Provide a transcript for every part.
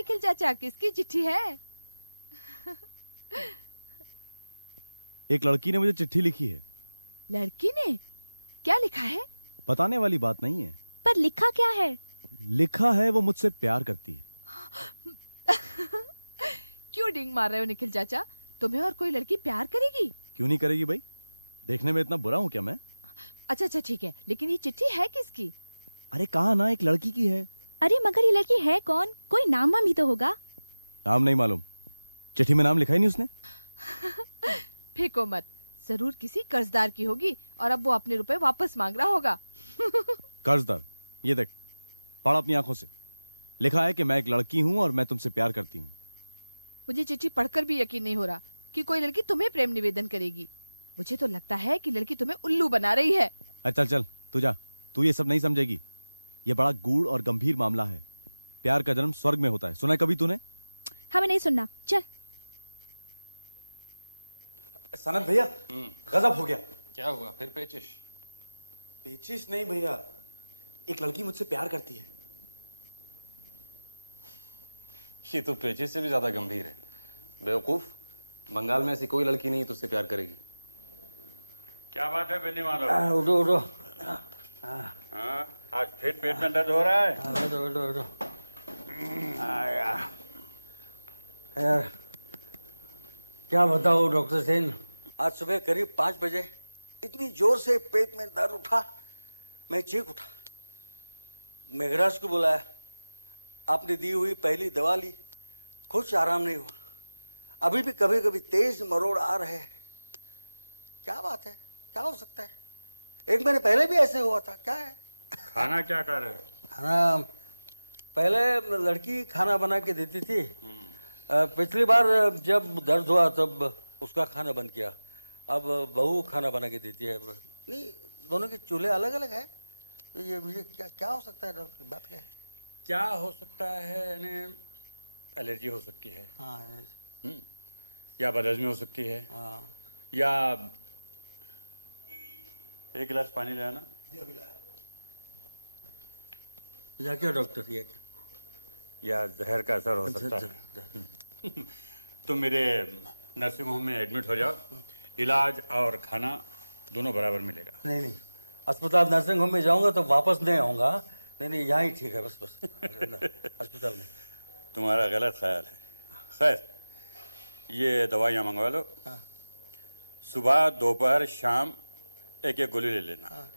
निखिल चाचा, किसकी चिट्ठी है? एक लड़की ने मुझे चिट्ठी लिखी है। लड़की ने? क्या लिखा है? बताने वाली बात नहीं है। पर लिखा क्या है? लिखा है वो मुझसे प्यार करती है। क्यों डिंग मार रहे हो निखिल चाचा? तुम्हें और कोई लड़की प्यार करेगी? क्यों नहीं करेगी भाई? देखने में इतना बुरा हूं क्या मैं? अच्छा अच्छा ठीक है, लेकिन ये चिट्ठी है किसकी? अरे कहा ना, एक लड़की की है। अरे मगर ये लड़की है कौन? कोई नाम वाम भी तो होगा। नाम नहीं मालूम, चिट्ठी में नाम लिखा ही नहीं उसने। फेंको मत, जरूर किसी कर्जदार की होगी और अब वो अपने रुपए वापस मांग रहा होगा। कर्जदार? ये देख, पढ़ अपनी आंखों से। लिखा है कि मैं एक लड़की हूं और मैं तुमसे प्यार करती हूं। मुझे चिट्ठी पढ़कर भी यकीन नहीं हो रहा कि कोई लड़की तुम्हें प्रेम निवेदन करेगी। मुझे तो लगता है कि लड़की तुम्हें उल्लू बना रही है। चल चल तू जा, तू ये सब नहीं समझेगी। ये बड़ा गूढ़ और गंभीर मामला है। प्यार का जन्म स्वर्ग में होता है, सुना है कभी तूने? हमें नहीं सुनना, चल। सनत भैया, गजब हो गया। क्या हुआ फिर? पेचिश? पेचिश नहीं भैया, एक लड़की मुझसे प्यार करती है। ये तो पेचिश से भी ज्यादा गंभीर है। बेवकूफ, बंगाल में ऐसी कोई लड़की नहीं तुझसे प्यार करेगी। क्या बात है बेनी माधव? उठो उठो। हाँ, आज फिर पेट में दर्द हो रहा है? उठो उठो उठो। यार क्या बताओ डॉक्टर सेन, आज सुबह करीब 5 बजे इतनी जोर से पेट में दर्द उठा, मैं चीख उठा। मेघराज को बुलाया, आपने दी हुई पहली दवा ली, कुछ आराम नहीं हुआ। अभी भी कभी कभी तेज मरोड़ आ रहे हैं। क्या बात है, क्या हो सकता है? 1 महीने पहले भी ऐसे हुआ था, क्या है? खाना क्या कर रहे हो? खाना पहले लड़की खाना बना के देती थी। पिछली बार जब दर्द हुआ तब उसका खाना बंद किया। अब बहू खाना बना के देती है। नहीं, दोनों के चूल्हे अलग अलग है। तो ये मुझे क्या क्या हो सकता है डॉक्टर? बात क्या है? क्या हो सकता है? यानी एलर्जी हो सकती है। हाँ। या बदहजमी हो सकती है। हाँ। या एक गिलास पानी ले आना। या क्या डॉक्टर? ये क्या? या जहर का असर हो सकता है। तुम मेरे नर्सिंग होम में एडमिट हो जाओ, इलाज और खाना दोनों बराबर मिलेगा। नहीं नहीं, अस्पताल नर्सिंग होम में जाऊंगा तो वापस नहीं आऊंगा। नहीं नहीं, यहाँ ही ठीक है, बस बस अस्पताल में। तुम्हारा गलत ख्याल है। खैर, ये दवाइयाँ मंगवा लो। सुबह दोपहर शाम एक एक गोली ले लेना,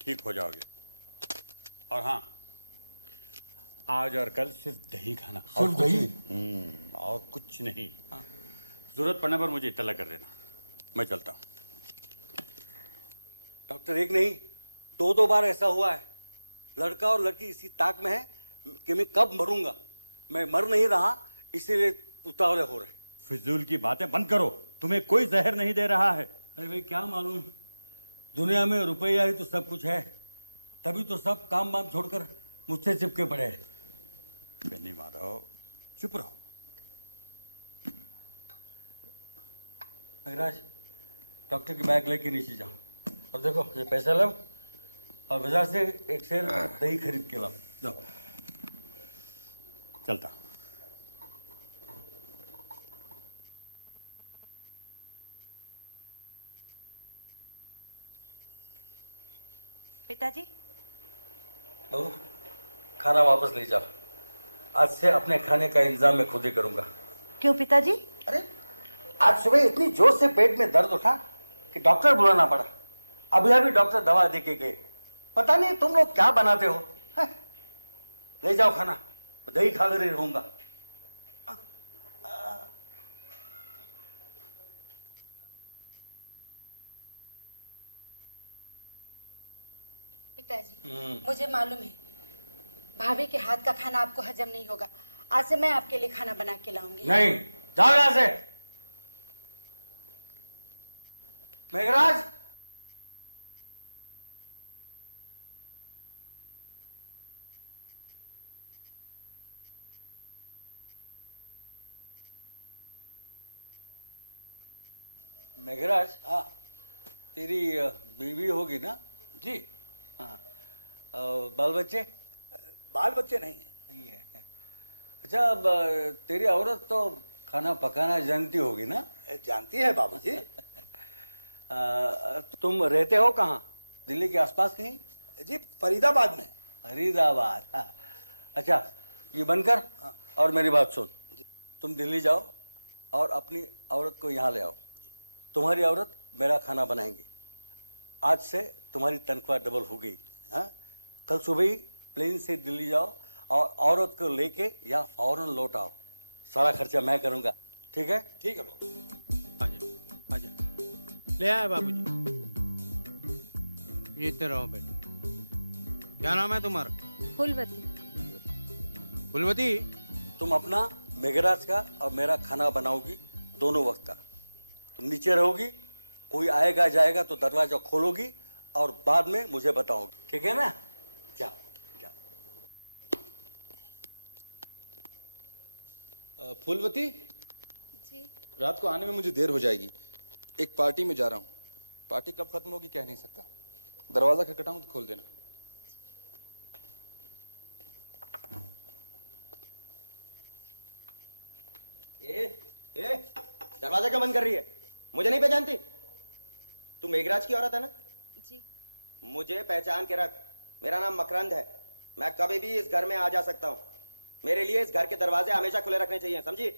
ठीक हो जाओगे। और हाँ, आज और कल सिर्फ दही खाना। सिर्फ दही? और कुछ नहीं। जरूरत पड़ने पर मुझे इत्तला कर देना। मैं चलता हूँ। डॉक्टर, एक नहीं 2 बार ऐसा हुआ है। लड़का और लड़की इसी ताक में है कि मैं कब मरूंगा। मैं मर नहीं रहा, इसीलिए उतावले हो रहे। फिजूल की बातें बंद करो, तुम्हें कोई जहर नहीं दे रहा है। अरे भाई, क्या मालूम, दुनिया में रुपया ही तो सब कुछ है। तभी तो सब काम वाम छोड़कर मुझसे चिपके पड़े हैं। बेनी माधव, चुप रहो। मेघराज, डॉक्टर की बैग लेके नीचे जाओ और देखो ये पैसा लो और बाजार से एक शेर दही खरीद के लाओ। जाओ। चलता। पिताजी, बहू, खाना वापस ले जाओ। आज से अपने खाने का इंतजाम मैं खुद ही करूंगा। क्यों पिताजी? अरे, आज सुबह इतनी जोर से पेट में दर्द उठा कि डॉक्टर बुलाना पड़ा। अभी अभी डॉक्टर दवा दे के गए। पता नहीं तुम लोग क्या बनाते हो। हैं? ले जाओ खाना, दही खाकर ही रहूंगा। पिताजी, मुझे मालूम है भाभी के हाथ का खाना आपको हजम नहीं होगा। आज से मैं आपके लिए खाना बना के लाऊंगी। नहीं, जाओ यहां से। मेघराज, मेघराज। हाँ, तेरी बीवी होगी ना? जी। हाँ, बाल बच्चे? बाल बच्चे नहीं है। नहीं है। अच्छा, अब तेरी औरत तो खाना पकाना जानती होगी ना? जानती है बाबूजी। तुम रहते हो कहाँ? दिल्ली के आसपास कहीं? जी फरीदाबाद में। फरीदाबाद, हाँ। अच्छा, ये बनकर और मेरी बात सुन। तुम दिल्ली जाओ और अपनी औरत को यहाँ ले आओ। तुम्हारी औरत मेरा खाना बनाएंगी। आज से तुम्हारी तनख्वाह डबल हो गई। हाँ, कल सुबह ही प्लेन से दिल्ली जाओ और औरत को लेके यहाँ फौरन लौट आओ। सारा खर्चा मैं करूँगा, ठीक है? ठीक है बाबू। आजा आजा, ले आए बाबूजी। जीते रहो बेटा। क्या नाम है तुम्हारा? फूलवती। फुलवती। तुम अपना मेघराज का और मेरा खाना बनाओगी, दोनों वक्त का। तुम नीचे रहोगी, कोई आएगा जाएगा तो दरवाजा खोलोगी और बाद में मुझे बताओगी, ठीक है ना? जाओ जाओ। फूलवती, जी रात को आने में मुझे देर हो जाएगी। एक पार्टी में जा रहा हूँ। पार्टी कब खत्म होगी कह नहीं सकता। दरवाजा खटखटाऊं तो खोल देना। दरवाजा क्यों बंद कर रही है? मुझे नहीं पहचानती? तू मेघराज की औरत है ना? जी। मुझे पहचान के रख। मेरा नाम मकरंद है। मैं कभी भी इस घर में आ जा सकता हूँ। मेरे लिए इस घर के दरवाजे हमेशा खुले रखने चाहिए, समझी?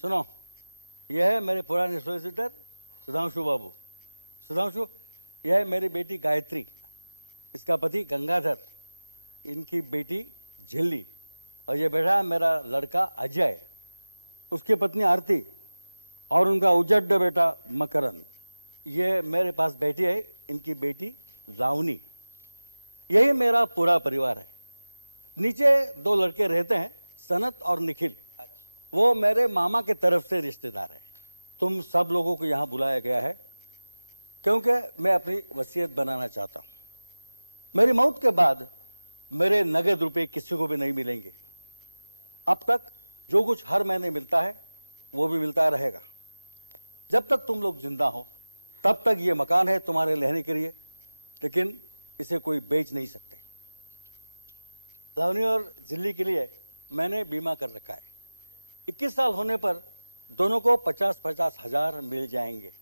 सुनो, यह है मेरे पुराने सॉलिसिटर सुधांशु बाबू। सुधांशु, यह है मेरी बेटी गायत्री, इसका पति गंगाधर, इनकी बेटी झिल्ली, और ये बैठा है मेरा लड़का अजय, उसकी पत्नी आरती और उनका उजड्ड बेटा मकरन। ये मेरे पास बैठी है इनकी बेटी लावनी। यही मेरा पूरा परिवार है। नीचे दो लड़के रहते हैं, सनत और निखिल, वो मेरे मामा के तरफ से रिश्तेदार है। तुम सब लोगों को यहाँ बुलाया गया है क्योंकि मैं अपनी वसीयत बनाना चाहता हूँ। मेरी मौत के बाद मेरे नगद रुपए किसी को भी नहीं मिलेंगे। अब तक जो कुछ हर महीने मिलता है वो भी मिलता रहेगा। जब तक तुम लोग जिंदा हो तब तक ये मकान है तुम्हारे रहने के लिए, लेकिन इसे कोई बेच नहीं सकते। लावनी और झिल्ली के लिए मैंने बीमा कर रखा है। 21 साल होने पर दोनों को 50-50 हजार मिल जाएंगे।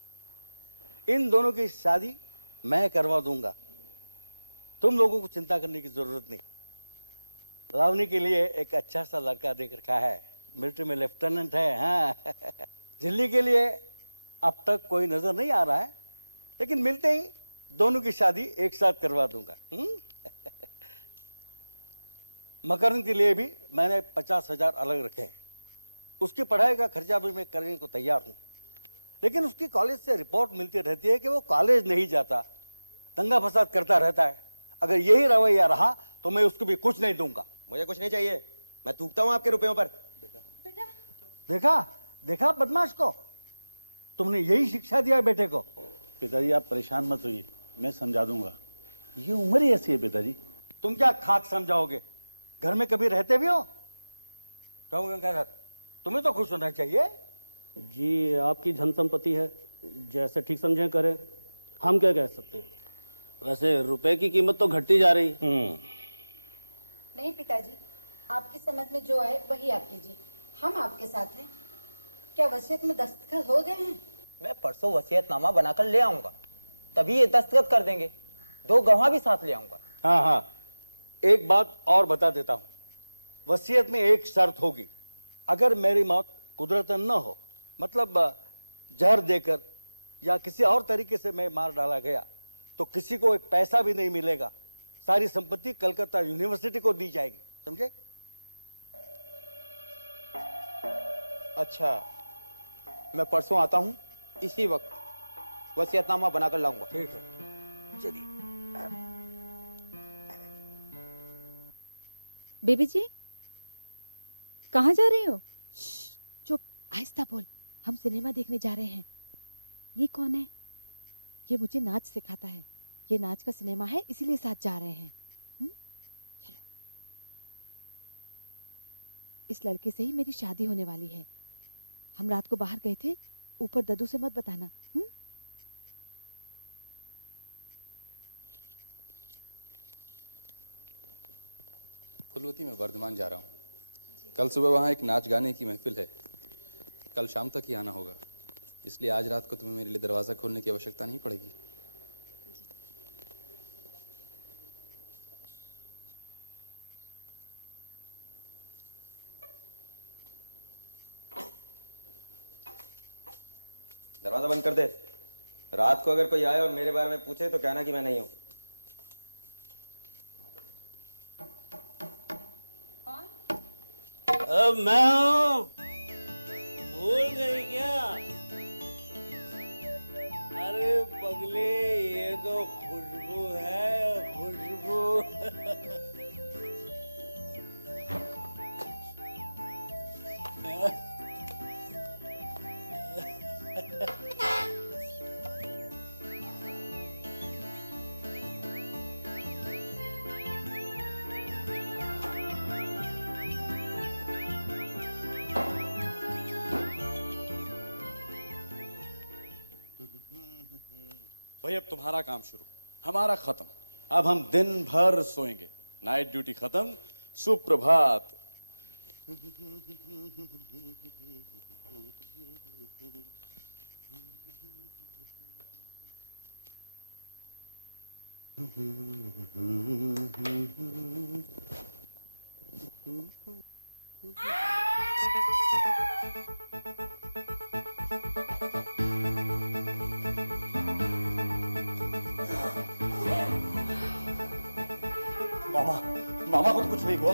इन दोनों की शादी मैं करवा दूंगा। तुम लोगों को चिंता करने की जरूरत नहीं। लावनी के लिए एक अच्छा सा लड़का देख रखा है, मिलिट्री में लेफ्टिनेंट है। हाँ, झिल्ली के लिए अब तक कोई नजर नहीं आ रहा है, लेकिन मिलते ही दोनों की शादी एक साथ करवा दूंगा। मकरन के लिए भी मैंने 50 हजार अलग रखे हैं। उसकी पढ़ाई का खर्चा भी मैं करने को तैयार हूं, लेकिन उसकी कॉलेज से रिपोर्ट मिलती रहती है कि वो कॉलेज नहीं जाता, दंगा फसाद करता रहता है। अगर यही रवैया रहा तो मैं उसको भी कुछ नहीं दूंगा। मुझे कुछ नहीं चाहिए, मैं थूकता हूँ आपके रुपयों पर। देखा देखा बदमाश को, तुमने यही शिक्षा दिया बेटे को। पिताजी आप परेशान मत होइए, मैं समझा दूंगा। ये उम्र ही ऐसी है पिताजी। तुम क्या खाक समझाओगे? घर में कभी रहते भी हो? कहूँगा तुम्हें तो खुश होना चाहिए। जी आपकी धन संपत्ति है, जैसे ठीक समझे करें, हम क्या कह सकते हैं। वैसे रुपए की कीमत तो घटती जा रही। नहीं पिताजी, आपकी समझ में जो आए वही आप कीजिए, हम आपके साथ हैं। क्या वसीयत में दस्तखत हो गए हैं? मैं परसों वसीयतनामा बनाकर ले आऊंगा, तभी ये दस्तखत कर देंगे। 2 गवाह भी साथ ले आऊंगा। हाँ हाँ, एक बात और बता देता हूँ। वसीयत में एक शर्त होगी, अगर मेरी मौत कुदरतन न हो, मतलब जहर देकर या किसी और तरीके से मैं मार डाला गया, तो किसी को एक पैसा भी नहीं मिलेगा। सारी संपत्ति कलकत्ता यूनिवर्सिटी को दी जाएगी, समझे? अच्छा, मैं परसों आता हूँ, इसी वक्त वसीयतनामा बनाकर लाऊंगा। ठीक है, चलिए। बेबी जी, कहाँ जा रही हो? चुप, आहिस्ता बोल। हम सिनेमा देखने जा रहे हैं। ये कौन है? ये मुझे नाच सिखाता है। ये नाच का सिनेमा है, इसीलिए साथ जा रहे हैं। चलो। इस लड़के से ही मेरी शादी होने वाली है। हम रात को बाहर गए थे, ऊपर दद्दू से मत बताना। फुलवती मैं वर्धमान जा रहा हूँ। कल सुबह वहाँ एक नाच गाने की महफिल है। कल शाम तक ही आना होगा, इसलिए आज रात को तुम्हें मेरे लिए दरवाज़ा खोलने की आवश्यकता नहीं पड़ेगी। दरवाजा बंद कर दे। रात को अगर कोई आए और मेरे बारे में पूछे तो कहना कि मैं नहीं हूं। अब मैं भूल गई क्या? अरे पगले, ये तो खुशबू है, खुशबू। भाई अब तुम्हारा काम शुरू, हमारा खत्म। अब हम दिन भर सोएंगे। नाइट ड्यूटी खत्म, सुप्रभात। मामा को तो कुछ नहीं हुआ।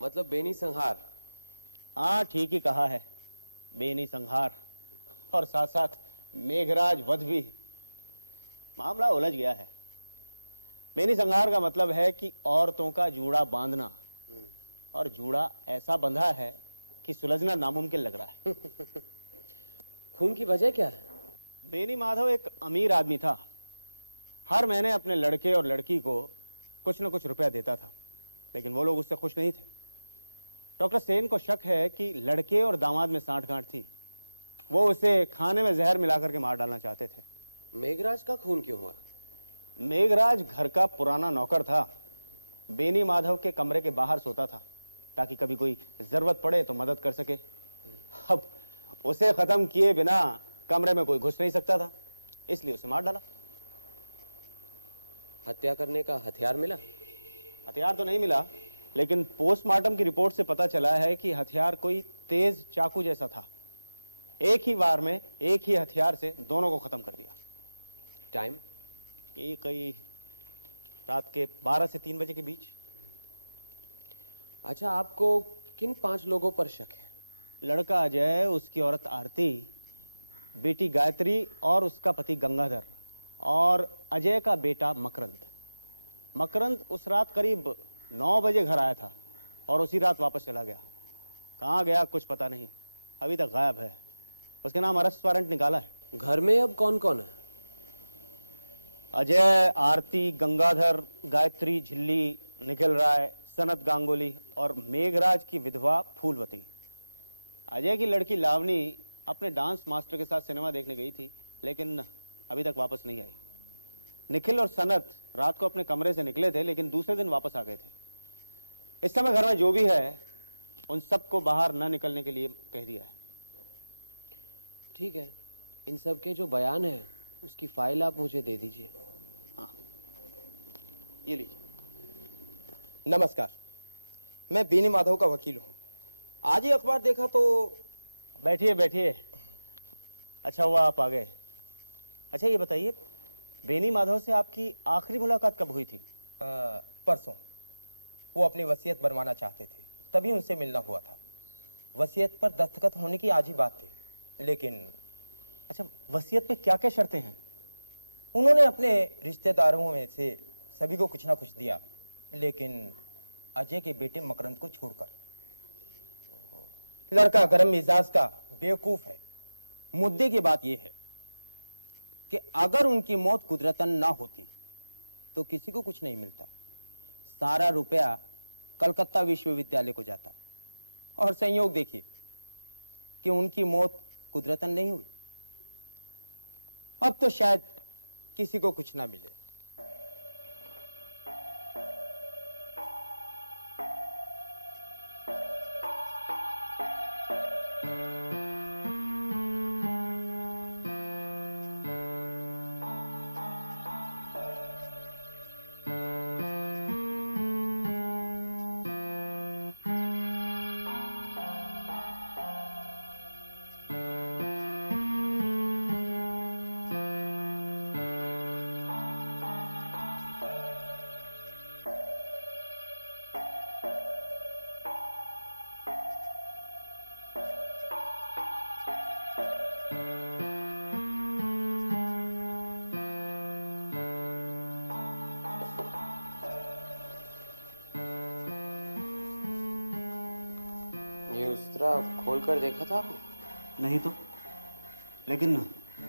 मतलब बेनी संहार। हाँ, ठीक ही कहा है, बेनी संहार और साथ साथ मेघराज वध भी। मामला उलझ गया है। बेनी संहार का मतलब है कि औरतों का जूड़ा बांधना, और जूड़ा ऐसा बंधा है कि सुलझना नामुमकिन लग रहा है। खून की वजह क्या है? बेनी माधव एक अमीर आदमी था। हर महीने अपने लड़के और लड़की को कुछ न कुछ रुपया देता था, लेकिन वो लोग उससे खुश नहीं थे। डॉक्टर सेन को शक है कि लड़के और दामाद में साठगांठ थी। वो उसे खाने में जहर मिलाकर के मार डालना चाहते थे। मेघराज का खून क्यों हुआ? मेघराज घर का पुराना नौकर था। बेनी माधव के कमरे के बाहर सोता था ताकि कभी कोई जरूरत पड़े तो मदद कर सके। अब उसे खत्म किए बिना कमरे में कोई घुस नहीं सकता था, इसलिए उसे मार डाला। हत्या करने का हथियार मिला? हथियार तो नहीं मिला, लेकिन पोस्टमार्टम की रिपोर्ट से पता चला है कि हथियार कोई तेज चाकू जैसा था। एक ही वार में एक ही हथियार से दोनों को खत्म कर दिया। टाइम? ये कई रात के 12 से 3 बजे के बीच। अच्छा, आपको किन 5 लोगों पर शक है? लड़का अजय, उसकी औरत आरती, बेटी गायत्री और उसका पति गंगाधर, और अजय का बेटा मकरंद। मकरंद उस रात करीब 9 बजे घर आया था और उसी रात वापस चला गया। कहाँ गया कुछ पता नहीं, अभी तक गायब है। उसके नाम अरेस्ट वारंट निकाला है। घर में अब कौन कौन है? अजय, आरती, गंगाधर, गायत्री, झिल्ली, निखिल राय, सनत गांगुली और मेघराज की विधवा फूलवती। अजय की लड़की लावनी अपने डांस मास्टर के साथ सिनेमा देखने गई थी, लेकिन अभी तक वापस नहीं आई। निखिल और सनत रात को अपने कमरे से निकले थे, लेकिन दूसरे दिन वापस आ गए थे। इस समय घर में जो भी है उन सबको बाहर न निकलने के लिए कह दिया है। ठीक है, इन सब के जो बयान है उसकी फाइल आप मुझे दे दीजिए। हाँ, ये लीजिए। नमस्कार, मैं बेनी माधव का वकील हूँ। आज ही अखबार देखा तो। बैठिए बैठिए। अच्छा हुआ आप आ गए। अच्छा ये बताइए, बेनी माधव से आपकी आखिरी मुलाकात कब हुई थी? परसों। वो अपनी वसीयत बनवाना चाहते थे, तभी उनसे मिलना हुआ था। वसीयत पर दस्तखत होने की आज ही बात थी, लेकिन। अच्छा, वसीयत में क्या क्या शर्तें हैं? उन्होंने अपने रिश्तेदारों में से सभी को कुछ ना कुछ दिया, लेकिन अजय के बेटे मकरंद को छोड़कर। लड़का गरम मिजाज का बेवकूफ है। मुद्दे की बात यह है कि अगर उनकी मौत कुदरतन ना होती तो किसी को कुछ नहीं मिलता, सारा रुपया कलकत्ता विश्वविद्यालय को जाता। और संयोग देखिए कि उनकी मौत कुदरतन नहीं हुई। अब तो शायद किसी को कुछ ना मिले। खोल कर देखा था आपने? नहीं तो, लेकिन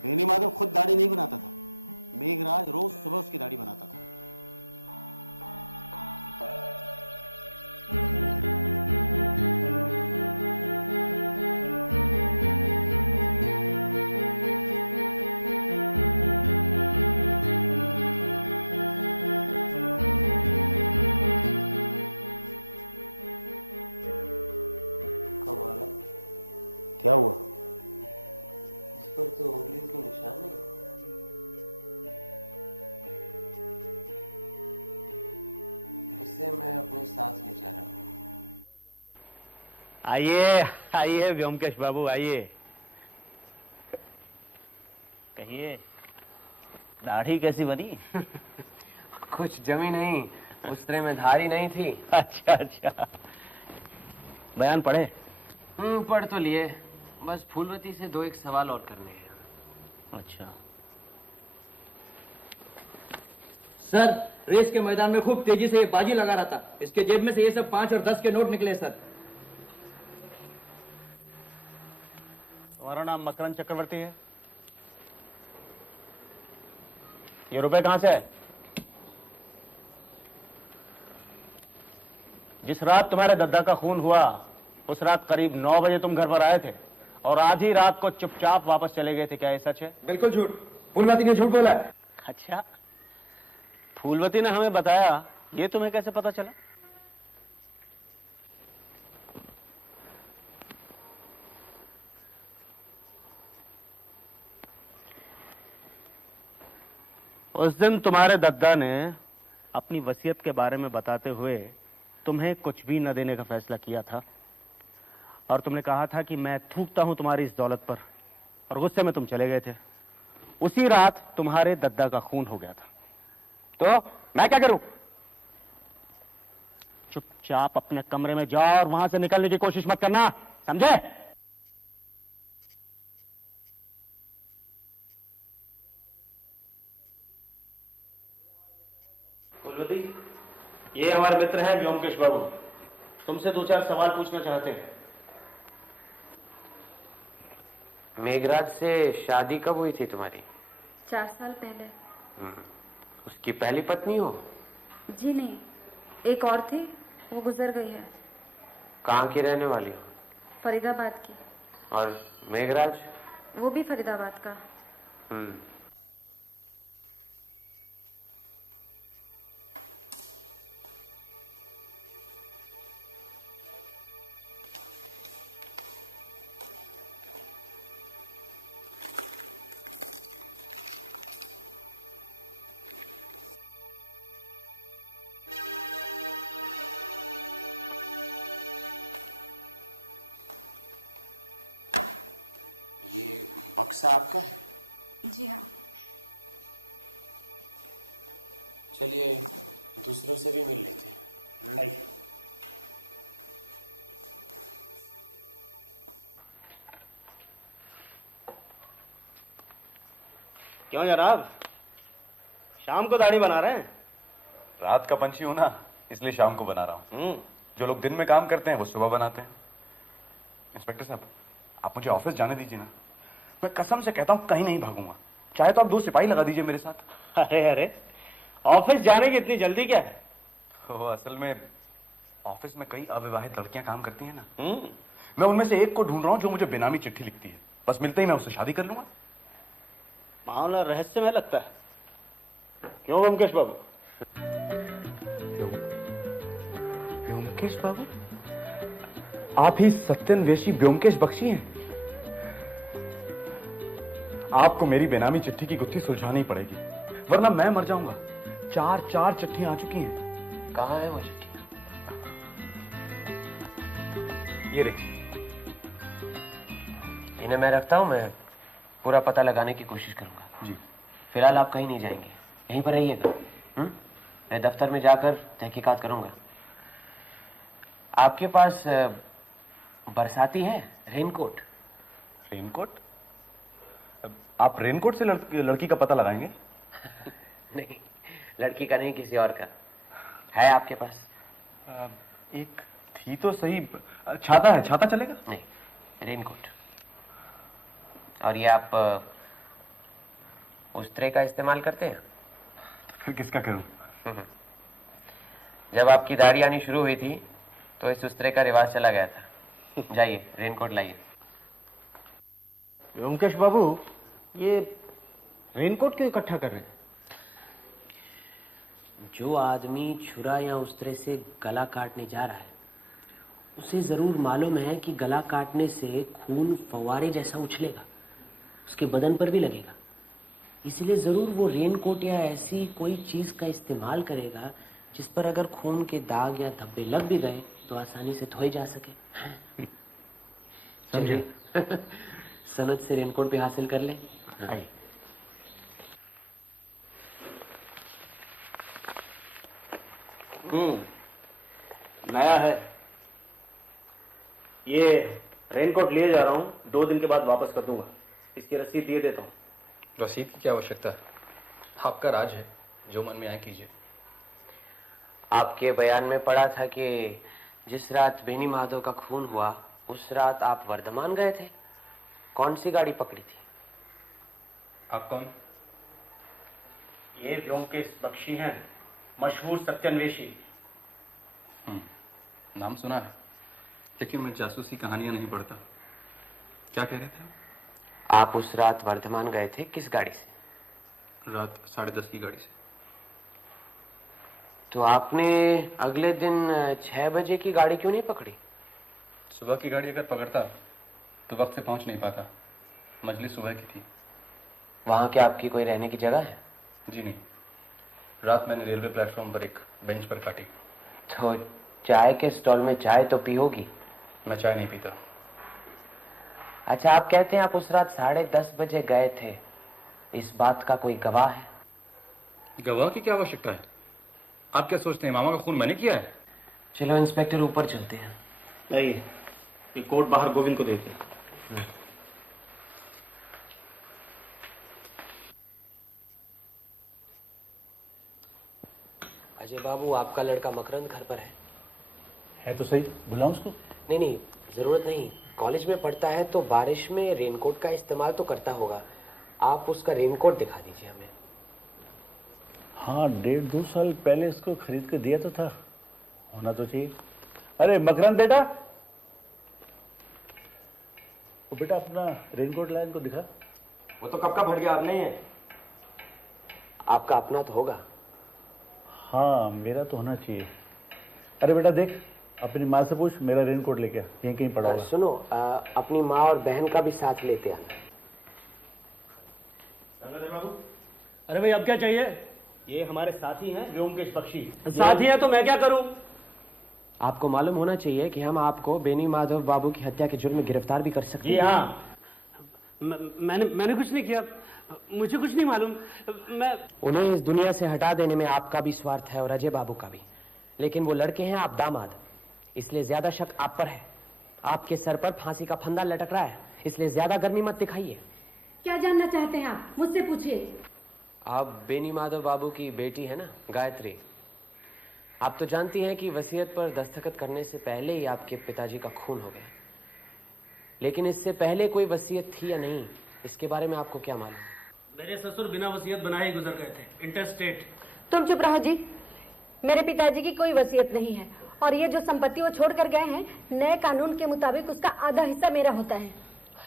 बेनी माधव खुद दाढ़ी नहीं बनाता था, मेघराज रोज सुबह उसकी दाढ़ी बनाता था। क्या हुआ? इस पर तो उंगलियों के निशान नहीं। इसे मैं अपने साथ ले जा रहा हूँ। आइए आइए व्योमकेश बाबू, आइए। कहिए, दाढ़ी कैसी बनी? कुछ जमी नहीं, उस तरह में धारी नहीं थी। अच्छा अच्छा, बयान पढ़े? पढ़ तो लिए, बस फूलवती से 2-1 सवाल और करने हैं। अच्छा सर, रेस के मैदान में खूब तेजी से ये बाजी लगा रहा था, इसके जेब में से ये सब 5 और 10 के नोट निकले सर। तुम्हारा नाम मकरंद चक्रवर्ती है? ये रुपए कहां से है? जिस रात तुम्हारे दद्दा का खून हुआ उस रात करीब 9 बजे तुम घर पर आए थे और आधी रात को चुपचाप वापस चले गए थे, क्या ये सच है? बिल्कुल झूठ, फूलवती ने झूठ बोला। अच्छा, फूलवती ने हमें बताया, ये तुम्हें कैसे पता चला? उस दिन तुम्हारे दद्दा ने अपनी वसीयत के बारे में बताते हुए तुम्हें कुछ भी न देने का फैसला किया था और तुमने कहा था कि मैं थूकता हूं तुम्हारी इस दौलत पर, और गुस्से में तुम चले गए थे। उसी रात तुम्हारे दद्दा का खून हो गया था। तो मैं क्या करूं? चुपचाप अपने कमरे में जाओ और वहां से निकलने की कोशिश मत करना, समझे? ये हमारे मित्र हैं व्योमकेश बाबू, तुमसे 2-4 सवाल पूछना चाहते हैं। मेघराज से शादी कब हुई थी तुम्हारी? 4 साल पहले। उसकी पहली पत्नी हो? जी नहीं, एक और थी, वो गुजर गई है। कहाँ की रहने वाली हो? फरीदाबाद की। और मेघराज? वो भी फरीदाबाद का। ये बक्सा आपका है? जी हाँ। चलिए दूसरों से भी मिल लेते हैं। लड़ाई क्यों जनाब, शाम को दाढ़ी बना रहे हैं? रात का पंछी हूं ना, इसलिए शाम को बना रहा हूं। जो लोग दिन में काम करते हैं वो सुबह बनाते हैं। इंस्पेक्टर साहब, आप मुझे ऑफिस जाने दीजिए ना, मैं कसम से कहता हूं कहीं नहीं भागूंगा। चाहे तो आप 2 सिपाही लगा दीजिए मेरे साथ। अरे अरे, ऑफिस जाने की इतनी जल्दी क्या है? असल में ऑफिस में कई अविवाहित लड़कियां काम करती हैं ना। मैं उनमें से एक को ढूंढ रहा हूं जो मुझे बेनामी चिट्ठी लिखती है। बस मिलते ही मैं उससे शादी कर लूंगा। मामला रहस्यमय लगता है, क्यों ब्योमकेश बाबू? ब्योमकेश बाबू, आप ही सत्यन्वेषी ब्योमकेश बख्शी हैं? आपको मेरी बेनामी चिट्ठी की गुत्थी सुलझानी पड़ेगी, वरना मैं मर जाऊंगा। 4 चिट्ठियां आ चुकी हैं। कहाँ है वो चिट्ठी? ये रे। इन्हें मैं रखता हूँ, मैं पूरा पता लगाने की कोशिश करूंगा। जी। फिलहाल आप कहीं नहीं जाएंगे, यहीं पर रहिएगा। मैं दफ्तर में जाकर तहकीकात करूंगा। आपके पास बरसाती है रेनकोट? रेनकोट? आप रेनकोट से लड़की का पता लगाएंगे? नहीं, लड़की का नहीं, किसी और का है आपके पास? एक थी तो सही। छाता है, छाता चलेगा? नहीं, रेनकोट। और ये आप उस्त्रे का इस्तेमाल करते हैं? तो फिर किसका करूं? जब आपकी दाढ़ी आनी शुरू हुई थी तो इस उस्त्रे का रिवाज चला गया था। जाइए, रेनकोट लाइए। ब्योमकेश बाबू, ये रेनकोट क्यों इकट्ठा कर रहे हैं? जो आदमी छुरा या उस्त्रे से गला काटने जा रहा है, उसे जरूर मालूम है कि गला काटने से खून फव्वारे जैसा उछलेगा, उसके बदन पर भी लगेगा। इसलिए जरूर वो रेनकोट या ऐसी कोई चीज का इस्तेमाल करेगा जिस पर अगर खून के दाग या धब्बे लग भी गए तो आसानी से धोए जा सके। समझे? सनद से रेनकोट भी हासिल कर ले। नया है ये रेनकोट, लिए जा रहा हूँ, 2 दिन के बाद वापस कर दूंगा। इसकी रसीद दिए देता हूँ। रसीद की क्या आवश्यकता है? आपका राज है, जो मन में आए कीजिए। आपके बयान में पढ़ा था कि जिस रात बेनी माधव का खून हुआ उस रात आप वर्धमान गए थे। कौन सी गाड़ी पकड़ी थी? आप कौन? ये ब्योमकेश बख्शी हैं, मशहूर सत्यन्वेषी। नाम सुना है, लेकिन मैं जासूसी कहानियां नहीं पढ़ता। क्या कह रहे थे आप उस रात वर्धमान गए थे, किस गाड़ी से? रात 10:30 की गाड़ी से। तो आपने अगले दिन 6 बजे की गाड़ी क्यों नहीं पकड़ी? सुबह की गाड़ी अगर पकड़ता तो वक्त से पहुंच नहीं पाता। मजलिस सुबह की थी। वहां क्या आपकी कोई रहने की जगह है? जी नहीं, रात मैंने रेलवे प्लेटफॉर्म पर एक बेंच पर काटी। तो चाय के स्टॉल में चाय तो पी होगी? मैं चाय नहीं पीता। अच्छा, आप कहते हैं आप उस रात 10:30 बजे गए थे, इस बात का कोई गवाह है? गवाह की क्या आवश्यकता है? आप क्या सोचते हैं मामा का खून मैंने किया है? चलो इंस्पेक्टर, ऊपर चलते हैं। नहीं, ये कोट बाहर गोविंद को देते। अजय बाबू, आपका लड़का मकरंद घर पर है तो सही, बुलाऊं उसको? नहीं नहीं, जरूरत नहीं। कॉलेज में पढ़ता है तो बारिश में रेनकोट का इस्तेमाल तो करता होगा। आप उसका रेनकोट दिखा दीजिए हमें। हाँ, 1.5-2 साल पहले इसको खरीद के दिया तो था, होना तो चाहिए। अरे मकरंद बेटा, वो बेटा अपना रेनकोट लाया, इनको दिखा। वो तो कब का फट गया, अब नहीं है। आपका अपना तो होगा? हाँ, मेरा तो होना चाहिए। अरे बेटा देख, अपनी माँ से पूछ, मेरा रेनकोट लेके आ, यहीं कहीं पड़ा होगा। सुनो, अपनी माँ और बहन का भी साथ लेते आना। अरे भाई, अब क्या चाहिए? ये हमारे साथी हैं ब्योमकेश बख्शी। साथी है तो मैं क्या करूं? आपको मालूम होना चाहिए कि हम आपको बेनी माधव बाबू की हत्या के जुर्म में गिरफ्तार भी कर सकते हैं। जी हाँ, मैंने कुछ नहीं किया, मुझे कुछ नहीं मालूम। मैं उन्हें इस दुनिया से हटा देने में आपका भी स्वार्थ है और अजय बाबू का भी, लेकिन वो लड़के हैं, आप दामाद, इसलिए ज्यादा शक आप पर है। आपके सर पर फांसी का फंदा लटक रहा है, इसलिए ज्यादा गर्मी मत दिखाइए। क्या जानना चाहते हैं आप? मुझसे पूछिए। आप बेनी माधव बाबू की बेटी है ना, गायत्री। आप तो जानती हैं कि वसीयत पर दस्तखत करने से पहले ही आपके पिताजी का खून हो गया, लेकिन इससे पहले कोई वसीयत थी या नहीं, इसके बारे में आपको क्या मालूम? मेरे ससुर बिना वसीयत बनाए ही गुजर गए थे, इंटरस्टेट। तुम चुप रहो जी। मेरे पिताजी की कोई वसीयत नहीं है और ये जो संपत्ति वो छोड़ कर गए हैं, नए कानून के मुताबिक उसका आधा हिस्सा मेरा होता है।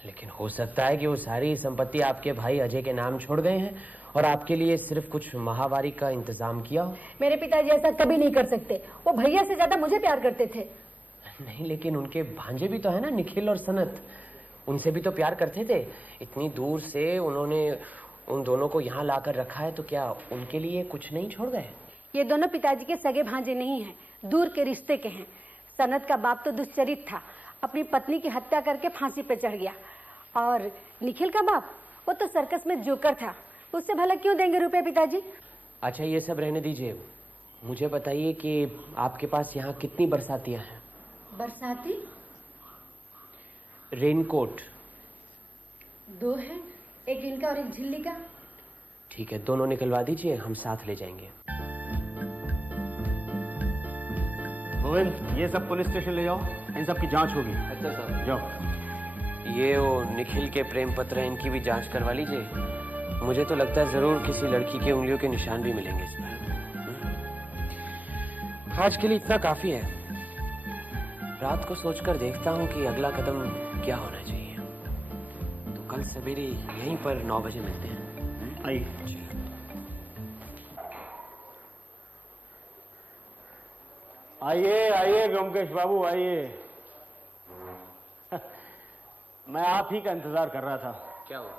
लेकिन हो सकता है कि वो सारी संपत्ति आपके भाई अजय के नाम छोड़ गए हैं और आपके लिए सिर्फ कुछ माहवारी का इंतजाम किया हो। मेरे पिताजी ऐसा कभी नहीं कर सकते। वो भैया से ज्यादा मुझे प्यार करते थे। नहीं, लेकिन उनके भांजे भी तो है ना, निखिल और सनत। उनसे भी तो प्यार करते थे। इतनी दूर से उन्होंने उन दोनों को यहाँ लाकर रखा है, तो क्या उनके लिए कुछ नहीं छोड़ गए? ये दोनों पिताजी के सगे भांजे नहीं हैं, दूर के रिश्ते के हैं। सनत का बाप तो दुश्चरित था, अपनी पत्नी की हत्या करके फांसी पे चढ़ गया। और निखिल का बाप, वो तो सर्कस में जोकर था। उससे भला क्यों देंगे रुपए पिताजी? अच्छा, ये सब रहने दीजिए। मुझे बताइए कि आपके पास यहाँ कितनी बरसातियाँ हैं? बरसाती? रेनकोट? 2 है, एक इनका और एक झिल्ली का। ठीक है, दोनों निकलवा दीजिए, हम साथ ले जाएंगे। गोविंद, ये सब पुलिस स्टेशन ले जाओ, इन सब की जांच होगी। अच्छा सर। जाओ। ये वो निखिल के प्रेम पत्र हैं, इनकी भी जांच करवा लीजिए। मुझे तो लगता है जरूर किसी लड़की के उंगलियों के निशान भी मिलेंगे इस पर। आज के लिए इतना काफी है। रात को सोचकर देखता हूँ कि अगला कदम क्या होना चाहिए। तो कल सवेरे यहीं पर 9 बजे मिलते हैं। आइए। आइए आइए ब्योमकेश बाबू, आइए। मैं आप ही का इंतजार कर रहा था। क्या हुआ?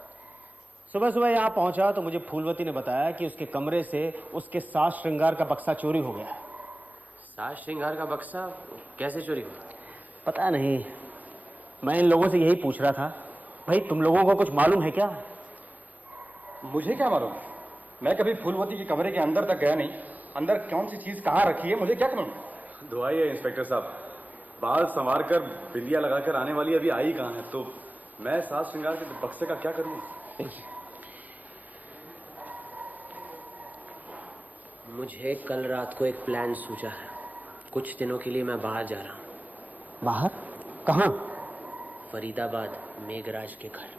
सुबह सुबह यहाँ पहुंचा तो मुझे फूलवती ने बताया कि उसके कमरे से उसके साज श्रृंगार का बक्सा चोरी हो गया। साज श्रृंगार का बक्सा कैसे चोरी हुआ? पता नहीं, मैं इन लोगों से यही पूछ रहा था। भाई, तुम लोगों को कुछ मालूम है क्या? मुझे क्या मालूम? मैं कभी फूलवती के कमरे के अंदर तक गया नहीं। अंदर कौन सी चीज कहाँ रखी है मुझे क्या मालूम? दुआई है इंस्पेक्टर साहब, बाल संवार कर बिंदिया लगाकर आने वाली अभी आई कहाँ है, तो मैं साज श्रृंगार के बक्से का क्या करूँ? मुझे कल रात को एक प्लान सूझा है। कुछ दिनों के लिए मैं बाहर जा रहा हूँ। बाहर? कहाँ? फरीदाबाद, मेघराज के घर।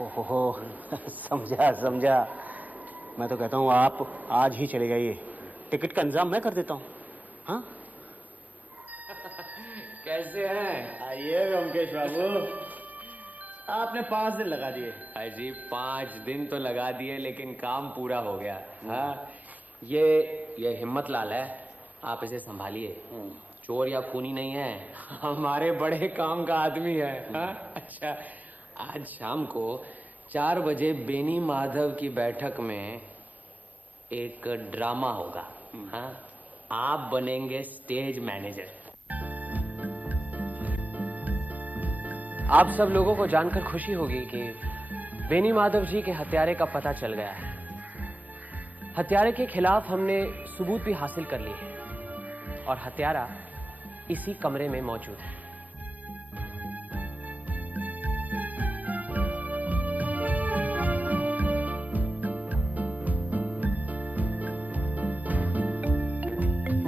ओहो, समझा समझा। मैं तो कहता हूँ आप आज ही चले जाइए, टिकट का इंतजाम मैं कर देता हूँ। हाँ? कैसे हैं? आइए ब्योमकेश बाबू, आपने 5 दिन लगा दिए। अजी 5 दिन तो लगा दिए, लेकिन काम पूरा हो गया। हाँ, ये हिम्मत लाल है, आप इसे संभालिए। चोर या खूनी नहीं है, हमारे बड़े काम का आदमी है। हाँ? अच्छा, आज शाम को 4 बजे बेनी माधव की बैठक में एक ड्रामा होगा। हाँ, आप बनेंगे स्टेज मैनेजर। आप सब लोगों को जानकर खुशी होगी कि बेनी माधव जी के हत्यारे का पता चल गया है। हत्यारे के खिलाफ हमने सबूत भी हासिल कर लिए हैं और हत्यारा इसी कमरे में मौजूद है।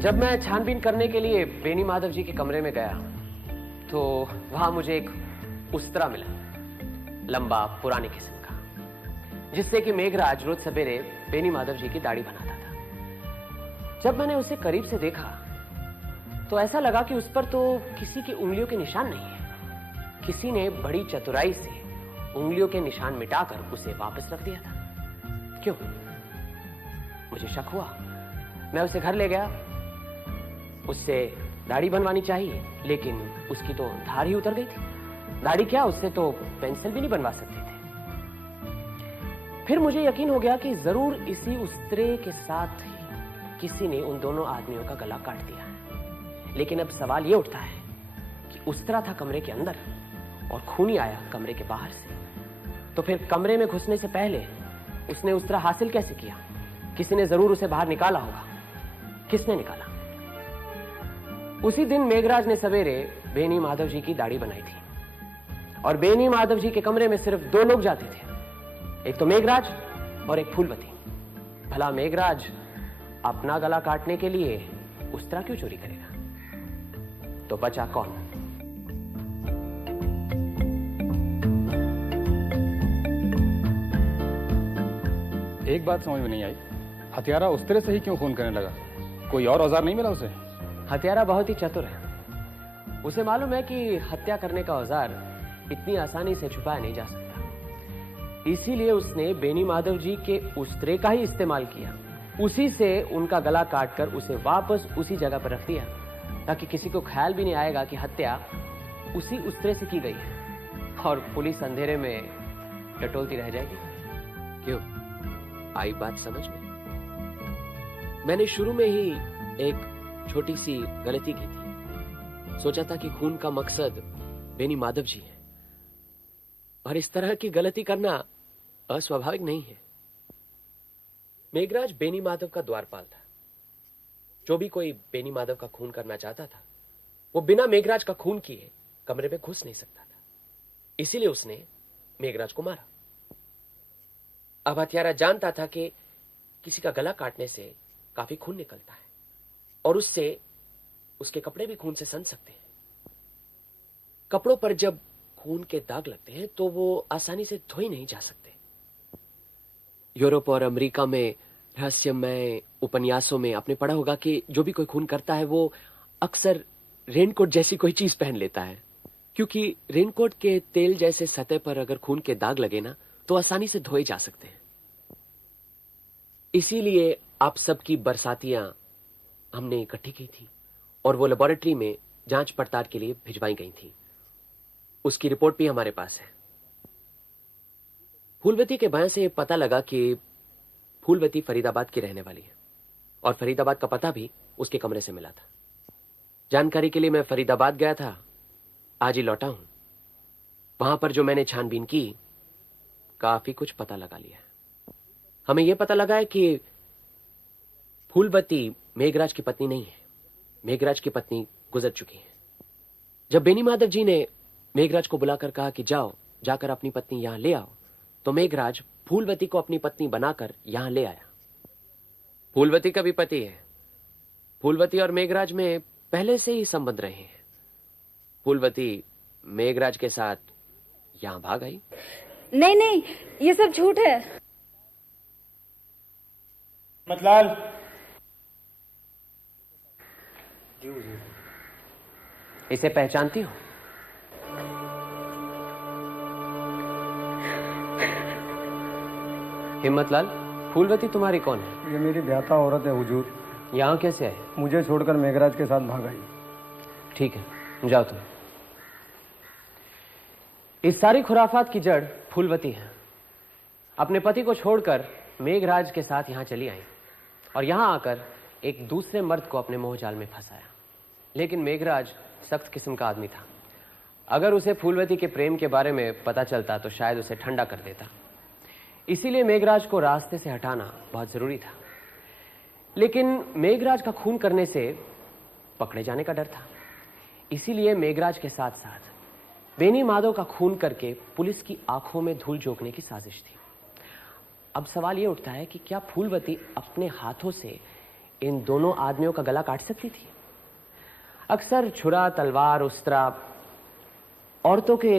जब मैं छानबीन करने के लिए बेनी माधव जी के कमरे में गया तो वहां मुझे एक उस्तरा मिला, लंबा पुराने किस्म का, जिससे कि मेघराज रोज सवेरे बेनी माधव जी की दाढ़ी बनाता था। जब मैंने उसे करीब से देखा तो ऐसा लगा कि उस पर तो किसी की उंगलियों के निशान नहीं है। किसी ने बड़ी चतुराई से उंगलियों के निशान मिटाकर उसे वापस रख दिया था। क्यों? मुझे शक हुआ। मैं उसे घर ले गया। उससे दाढ़ी बनवानी चाहिए, लेकिन उसकी तो धार ही उतर गई थी। दाढ़ी क्या, उससे तो पेंसिल भी नहीं बनवा सकते थे। फिर मुझे यकीन हो गया कि जरूर इसी उस्तरे के साथ ही किसी ने उन दोनों आदमियों का गला काट दिया है। लेकिन अब सवाल ये उठता है कि उस्तरा था कमरे के अंदर और खूनी आया कमरे के बाहर से, तो फिर कमरे में घुसने से पहले उसने उस्तरा हासिल कैसे किया? किसी ने जरूर उसे बाहर निकाला होगा। किसने निकाला? उसी दिन मेघराज ने सवेरे बेनी माधव जी की दाढ़ी बनाई थी और बेनी माधव जी के कमरे में सिर्फ 2 लोग जाते थे, एक तो मेघराज और एक फूलवती। भला मेघराज अपना गला काटने के लिए उस्तरा क्यों चोरी करेगा? तो बचा कौन? एक बात समझ में नहीं आई, हत्यारा उस तरह से ही क्यों खून करने लगा? कोई और औजार नहीं मिला उसे? हत्यारा बहुत ही चतुर है। उसे मालूम है कि हत्या करने का औजार इतनी आसानी से छुपाया नहीं जा सकता। इसीलिए उसने बेनी माधव जी के उस्तरे का ही इस्तेमाल किया। उसी से उनका गला काटकर उसे वापस उसी जगह पर रख दिया, ताकि किसी को ख्याल भी नहीं आएगा कि हत्या उसी उस्तरे से की गई है और पुलिस अंधेरे में टटोलती रह जाएगी। क्यों, आई बात समझ में? मैंने शुरू में ही एक छोटी सी गलती की थी। सोचा था कि खून का मकसद बेनी माधव जी है, और इस तरह की गलती करना अस्वाभाविक नहीं है। मेघराज बेनी माधव का द्वारपाल था। जो भी कोई बेनी माधव का खून करना चाहता था, वो बिना मेघराज का खून किए कमरे में घुस नहीं सकता था। इसीलिए उसने मेघराज को मारा। अब हत्यारा जानता था कि किसी का गला काटने से काफी खून निकलता है, और उससे उसके कपड़े भी खून से सन सकते हैं। कपड़ों पर जब खून के दाग लगते हैं तो वो आसानी से धोए नहीं जा सकते। यूरोप और अमेरिका में रहस्यमय उपन्यासों में आपने पढ़ा होगा कि जो भी कोई खून करता है वो अक्सर रेनकोट जैसी कोई चीज पहन लेता है, क्योंकि रेनकोट के तेल जैसे सतह पर अगर खून के दाग लगे ना तो आसानी से धोए जा सकते हैं। इसीलिए आप सबकी बरसातियां हमने इकट्ठी की थी और वो लेबोरेटरी में जांच पड़ताल के लिए भिजवाई गई थी। उसकी रिपोर्ट भी हमारे पास है। फूलवती के बयान से पता लगा कि फूलवती फरीदाबाद की रहने वाली है, और फरीदाबाद का पता भी उसके कमरे से मिला था। जानकारी के लिए मैं फरीदाबाद गया था, आज ही लौटा हूं। वहां पर जो मैंने छानबीन की, काफी कुछ पता लगा लिया है। हमें यह पता लगा है कि फूलवती मेघराज की पत्नी नहीं है। मेघराज की पत्नी गुजर चुकी है। जब बेनी माधव जी ने मेघराज को बुलाकर कहा कि जाओ, जाकर अपनी पत्नी यहां ले आओ, तो मेघराज फूलवती को अपनी पत्नी बनाकर यहां ले आया। फूलवती का भी पति है। फूलवती और मेघराज में पहले से ही संबंध रहे हैं। फूलवती मेघराज के साथ यहां भाग आई। नहीं नहीं, ये सब झूठ है। मतलाल, इसे पहचानती हो? हिम्मतलाल, फूलवती तुम्हारी कौन है? ये मेरी ब्याता औरत है हुजूर। यहाँ कैसे आई? मुझे छोड़कर मेघराज के साथ भाग आई। ठीक है, जाओ तुम। इस सारी खुराफात की जड़ फूलवती है। अपने पति को छोड़कर मेघराज के साथ यहाँ चली आई और यहाँ आकर एक दूसरे मर्द को अपने मोहजाल में फंसाया। लेकिन मेघराज सख्त किस्म का आदमी था। अगर उसे फूलवती के प्रेम के बारे में पता चलता तो शायद उसे ठंडा कर देता। इसीलिए मेघराज को रास्ते से हटाना बहुत जरूरी था। लेकिन मेघराज का खून करने से पकड़े जाने का डर था। इसीलिए मेघराज के साथ साथ बेनी माधव का खून करके पुलिस की आंखों में धूल झोंकने की साजिश थी। अब सवाल यह उठता है कि क्या फूलवती अपने हाथों से इन दोनों आदमियों का गला काट सकती थी? अक्सर छुरा, तलवार, उस्तरा औरतों के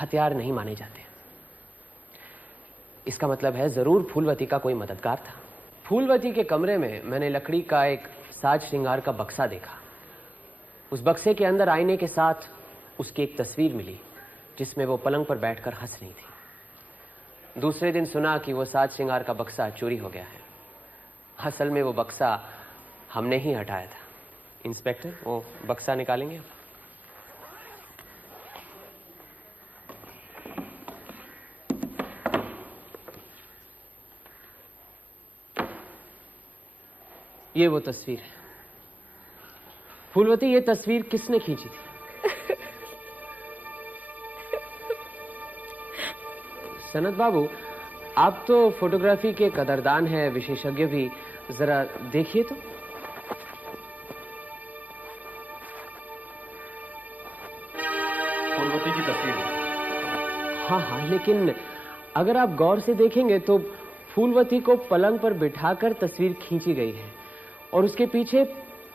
हथियार नहीं माने जाते। इसका मतलब है जरूर फूलवती का कोई मददगार था। फूलवती के कमरे में मैंने लकड़ी का एक साज श्रृंगार का बक्सा देखा। उस बक्से के अंदर आईने के साथ उसकी एक तस्वीर मिली जिसमें वो पलंग पर बैठकर हंस रही थी। दूसरे दिन सुना कि वो साज श्रृंगार का बक्सा चोरी हो गया है। असल में वो बक्सा हमने ही हटाया था। इंस्पेक्टर, वो बक्सा निकालेंगे? ये वो तस्वीर है। फूलवती, ये तस्वीर किसने खींची थी? सनत बाबू, आप तो फोटोग्राफी के कदरदान हैं, विशेषज्ञ भी। जरा देखिए तो। फूलवती की तस्वीर। हाँ हाँ, लेकिन अगर आप गौर से देखेंगे तो फूलवती को पलंग पर बिठाकर तस्वीर खींची गई है और उसके पीछे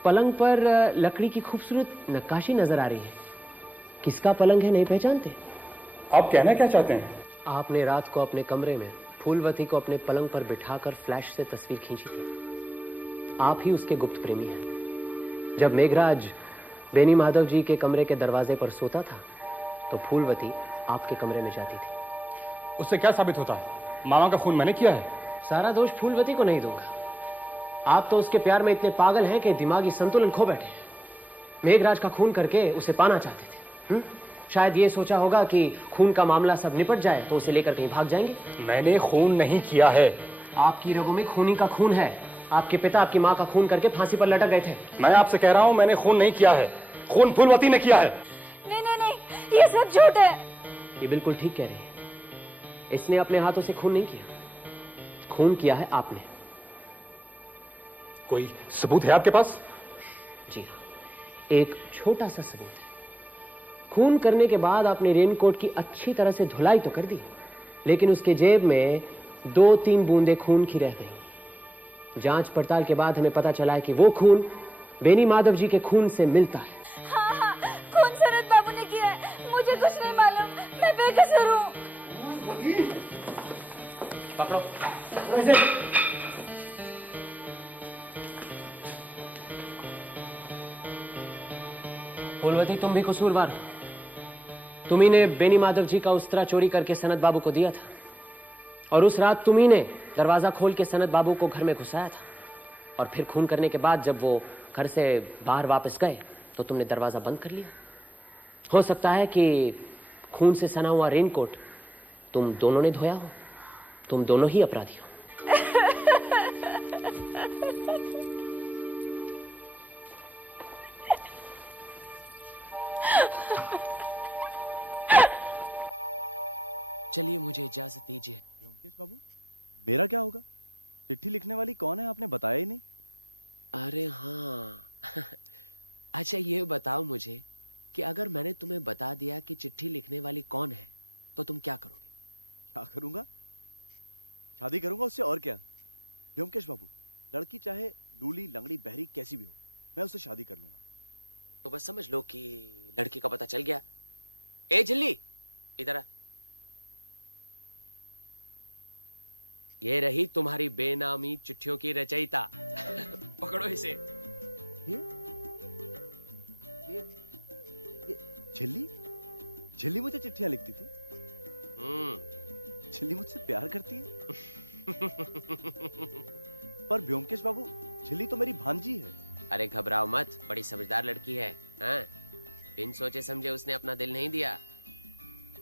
पलंग पर लकड़ी की खूबसूरत नक्काशी नजर आ रही है। किसका पलंग है, नहीं पहचानते? आप कहना क्या चाहते हैं? आपने रात को अपने कमरे में फूलवती को अपने पलंग पर बिठाकर फ्लैश से तस्वीर खींची थी। आप ही उसके गुप्त प्रेमी हैं। जब मेघराज बेनी माधव जी के कमरे के दरवाजे पर सोता था तो फूलवती आपके कमरे में जाती थी। उससे क्या साबित होता है? मामा का खून मैंने किया है। सारा दोष फूलवती को नहीं दूंगा। आप तो उसके प्यार में इतने पागल हैं कि दिमागी संतुलन खो बैठे हैं। मेघराज का खून करके उसे पाना चाहते थे। शायद ये सोचा होगा कि खून का मामला सब निपट जाए तो उसे लेकर कहीं भाग जाएंगे। मैंने खून नहीं किया है। आपकी रगों में खूनी का खून है। आपके पिता आपकी माँ का खून करके फांसी पर लटक गए थे। मैं आपसे कह रहा हूँ मैंने खून नहीं किया है। खून फूलवती ने किया है। नहीं नहीं नहीं, ये सब झूठ है। ये बिल्कुल ठीक कह रही है। इसने अपने हाथों से खून नहीं किया, खून किया है आपने। कोई सबूत है आपके पास? जी हाँ, एक छोटा सा सबूत है। खून करने के बाद आपने रेनकोट की अच्छी तरह से धुलाई तो कर दी, लेकिन उसके जेब में 2-3 बूंदे खून की रह गई। जांच पड़ताल के बाद हमें पता चला है कि वो खून बेनी माधव जी के खून से मिलता है। हाँ हाँ, खून सनत बाबू ने किया है। मुझे कुछ नहीं मालूम, मैं बेकसूर हूँ। पकड़ो। फूलवती, तुम भी कसूरवार हो। तुम्ही ने बेनी माधव जी का उस्तरा चोरी करके सनत बाबू को दिया था, और उस रात तुम्ही ने दरवाजा खोल के सनत बाबू को घर में घुसाया था, और फिर खून करने के बाद जब वो घर से बाहर वापस गए तो तुमने दरवाजा बंद कर लिया। हो सकता है कि खून से सना हुआ रेनकोट तुम दोनों ने धोया हो। तुम दोनों ही अपराधी हो। चलिए, मुझे इजाजत दीजिए। व्योमकेश बाबू, मेरा क्या होगा? चिट्ठी लिखने वाली कौन है, आपने बताया ही नहीं। अरे हाँ अच्छा, ये बताओ मुझे कि अगर मैंने तुम्हें बता दिया कि चिट्ठी लिखने वाली कौन है तो तुम क्या करोगे? क्या करूंगा? शादी करूंगा उससे, और क्या। व्योमकेश बाबू, लड़की चाहे लूली लंगड़ी बहरी कैसी भी हो, मैं उससे शादी कर लूंगा। तो बस समझ लो कि लड़की का पता चल गया। ए झिल्ली, इधर आ। ये रही तुम्हारी बेनामी चिट्ठियों की रचयिता। पकड़ो इसे। झिल्ली? झिल्ली मुझे चिट्ठियां लिखती थी? झिल्ली मुझसे प्यार करती है? पर व्योमकेश बाबू, झिल्ली तो मेरी भांजी है। अरे घबराओ मत, बड़ी समझदार लड़की है। हाँ? बिन सोचे समझे उसने अपना दिल नहीं दिया।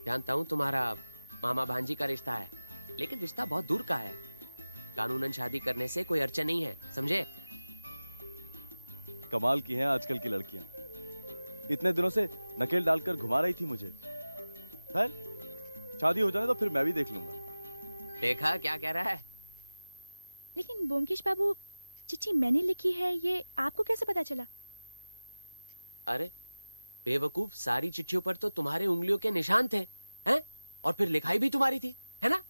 जानता हूँ तुम्हारा मामा भांजी का रिश्ता है, लेकिन रिश्ता बहुत दूर का है। कानूनन शादी करने से कोई अड़चन नहीं है, समझे? कमाल की हैं आजकल की लड़कियां। इतने दिनों से नकेल डालकर घुमा रही थी मुझे। खैर, शादी हो जाए तो फिर मैं भी देख लूंगा। देखा क्या कह रहा है? लेकिन ब्योमकेश बाबू, चिट्ठी मैंने लिखी है, ये आपको कैसे पता चला? अरे बेवकूफ, सारी चिट्ठियों पर तो तुम्हारे उंगलियों के निशान थे, हैं? और फिर लिखाई भी तुम्हारी थी, है ना?